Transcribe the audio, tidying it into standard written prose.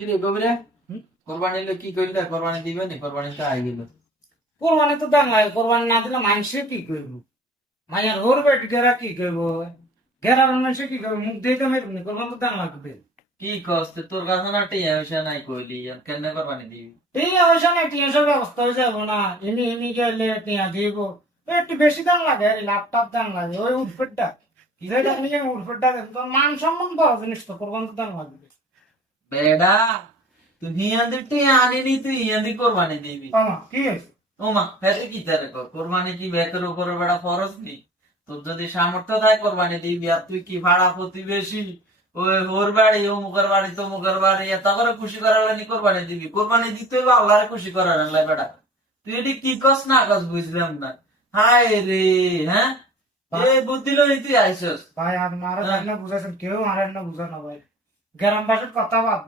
কি রে কবিরে, হুম? কোরবানি হলো কি করলে? কোরবানি দিবে নি? কোরবানি তো আই গেল। কোরবানি তো দেন লাগে, কোরবানি না দিলে মানুষে কি করবো? মায়ের হোর বেটি গেরা কি করবো? গেরার মানুষে কি করবো? মুখ দিয়ে তো মেরুনি, কোরবানি তো দেন লাগবে। কি কষ্ট তোর কাছে না টিয়া পয়সা নাই কইলি, আর কেন কোরবানি দিবি? এই অবশ্য না টিয়াসের ব্যবস্থা হয়ে যাবো না, এমনি এমনি গেলে টিয়া দিব। একটু বেশি দাম লাগে, ল্যাপটপ দাম লাগে, ওই উঠফেটটা যেটা নিয়ে উঠফেটটা মান সম্মান বড় জিনিস, তো কোরবানি তো দাম লাগবে। বেডা, তুই হিয়ান্দি টিয়া আনিনি, তুই হিয়ান্দি কোরবানি দিবি? আমা কি হয়েছে? ওমা হেতে কি তারে কর, কোরবানি কি বেতের উপরে বেড়া ফরজ নি? তোর যদি সামর্থ্য থাকে কোরবানি দিবি, আর তুই কি ভাড়া প্রতিবেশী, ওই ওর বাড়ি অমুকের বাড়ি তমুকের বাড়ি এত করে খুশি করার নি কোরবানি দিবি? কোরবানি দিতে হইবে আল্লাহরে খুশি করার লাই বেড়া। তুই এটি কি কস না কস বুঝলাম না। হায় রে, হ্যাঁ, এই বুদ্ধি লই তুই আইসস। ভাই আপনারা হ্যাঁ। জানি না বুঝাইছেন, কেউ আর না বুঝানো ভাই। গ্রামবাসীর কথা বাদ।